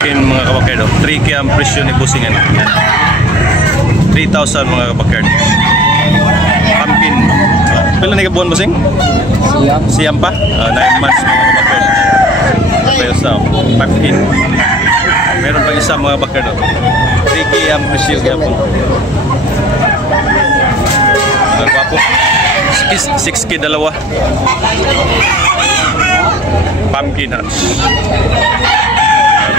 Mga kabakard, 3K ang presyo ni Busingan. 3,000 mga kabakard. Pumpkin. Pila na kabuan Busing? Siyam pa? 9 months mga kabakard. Pero sa pumpkin. Meron pa isa mga kabakard. 3K ang presyo gyapon. Nagwapo. 6K dalawa. Pumpkin nuts.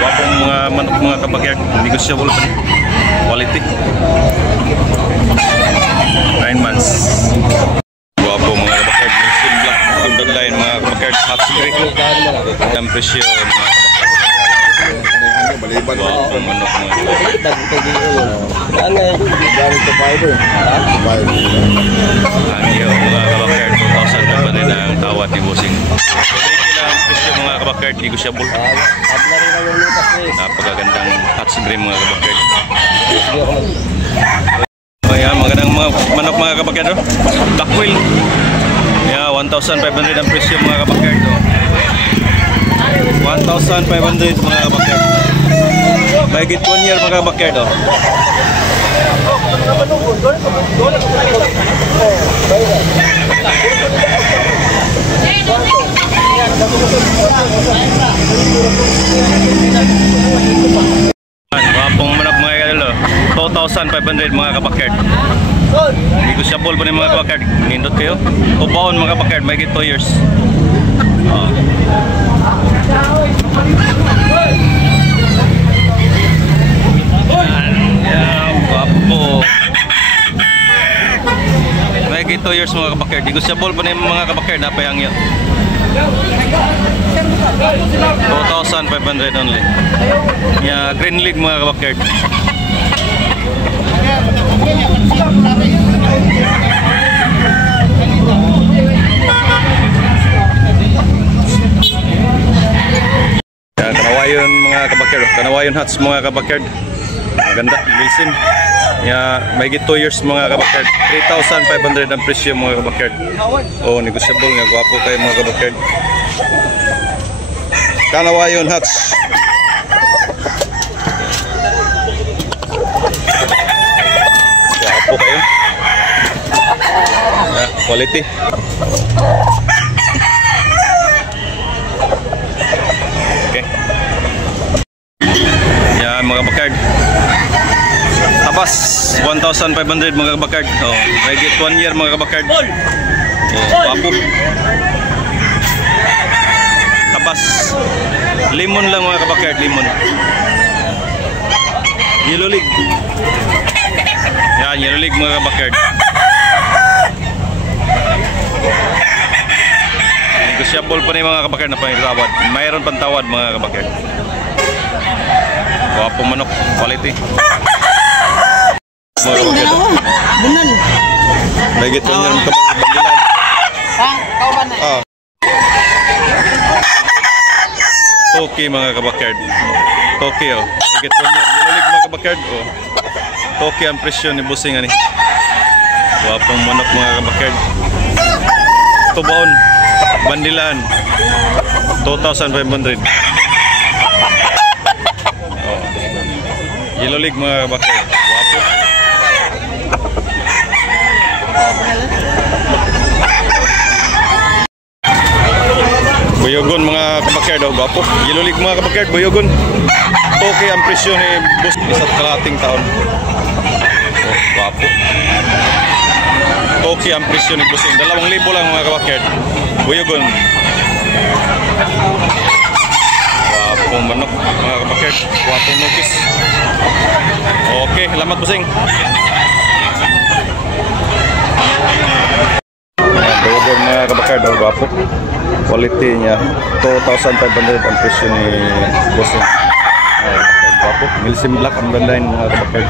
Wapong mga manok mga kabakard, negotiable pa rin. Quality. 9 months. Wapong mga kabakard, Muslim Black, Golden Line mga kabakard, Hot Secret. Ang presyo mga kabakard. Wapong manok mga kabakard. Ang iyo mga kabakard, 2,000 na pa rin ang tawad ni Busing. Ang presyo mga kabakard, negotiable. Napakagandang hot cream mga kabakard. Ayan, magandang mga manok mga kabakard. Blackwell. Yeah, 1,500 ang presyo mga kabakard. 1,500 mga kabakard. Mahigit 1 year mga kabakard. Wapong manok mga kalilo, 2,500 mga kabakard. Negotiable po ng mga kabakard. Nindot kayo. Tubaon mga kabakard, may 2 years. Yan, wapo. May 2 years mga kabakard. Negotiable po ng mga kabakard. Napayang yun. 2,500 only. Yeah, Green League mga kabakard. Yeah, Kanawayon mga kabakard. Kanawayon Hats mga kabakard. Ganda, Wilson. Yeah, may 2 years mga kabakard. 3,500 ang presyo mga kabakard. Oh, negotiable nga, gwapo kayo mga kabakard. Kanawayon Hats. Gwapo kayo. Yeah, quality. Okay. Yeah, mga kabakard. Tabas 1,500 mga kabakard. Oh, may 1 year mga kabakard. Oh, wapo. Tabas. Limon lang mga kabakard, limon. Yellow League. Yan, Yellow League mga kabakard. Negotiable pa rin mga kabakard na pangitawad. Mayroon pang tawad mga kabakard. Wapong manok, quality. Bunan. Bagit pa niya ng kabangilan. Ha? Kauban na. Okay mga kabakard. Okay oh. Bagit pa niya. Yululig mga kabakard. Oh. Okay ang presyo ni Busing ani. Wapong manok mga kabakard. Tubaon. Bandilan. 2,500. Oh. Yululig mga kabakard. Wapo. Boyogon mga kabakard, oh, gwapo. Yellow League mga kabakard, boyogon. Okay ang presyo ni Bus isa't kalating taon. Oh, gwapo. Okay ang presyo ni Busing. 2,000 lang mga kabakard. Boyogon. Gwapong manok mga kabakard. Gwapong nukis. Okay, salamat Busing. Boyogon mga kabakard, oh, gwapo. Quality niya 2,500 ang presyo ni Busing. Gwapo. Milsim Black ang line mga kabakard.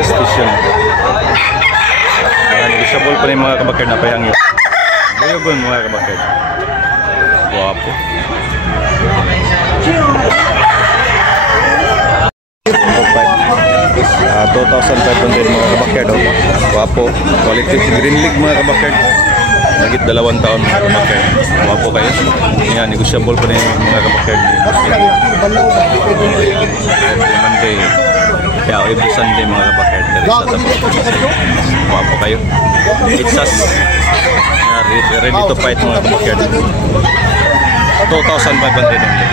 Station. Negotiable pa rin mga kabakard na payang yun. Boyogon mga kabakard. Gwapo. 2,500 mga kabakard. Gwapo. Quality Green League mga kabakard. Nagit 2 taon mga kabakard. Wapo kayo. Yan, negotiable pa rin mga kabakard. Every Monday. Yeah, every Sunday mga kabakard. Wapo kayo. It's us. Ready to fight mga kabakard. 2,500 only.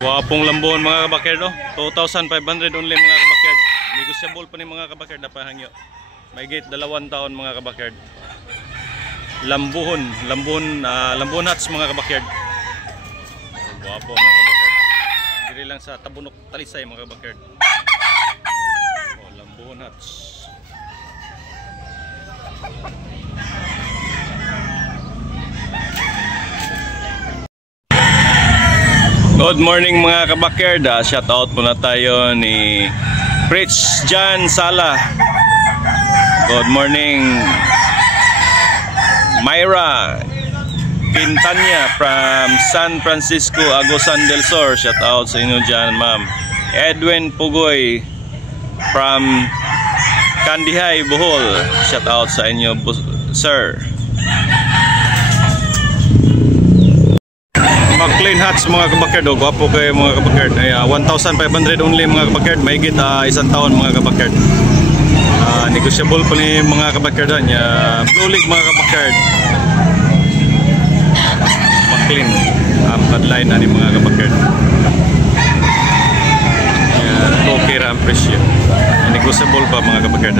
Wapong lambon mga kabakard, no? 2,500 only mga kabakard. Negotiable pa ni mga kabakard na pahangyo. May gate 2 taon mga kabakard. Lambon hats mga kabakard. Wapo mga kabakard. Diri lang sa Tabunok, Talisay mga kabakard. Oh, lambon hats. Good morning mga kabakard. Shout out muna tayo ni Pritch Jan Sala. Good morning Myra Quintana from San Francisco, Agusan del Sur. Shout out sa inyo dyan, ma'am. Edwin Pugoy from Kandihay, Bohol. Shout out sa inyo, sir. Clean hats mga kabakard, oh, gwapo kayo mga kabakard. 1,500 only mga kabakard, may higit 1 taon mga kabakard. Negotiable pa ni mga kabakard. Blue League mga kabakard. Clean bloodline na ni mga kabakard. Okay ra ang presyo. Negotiable pa mga kabakard.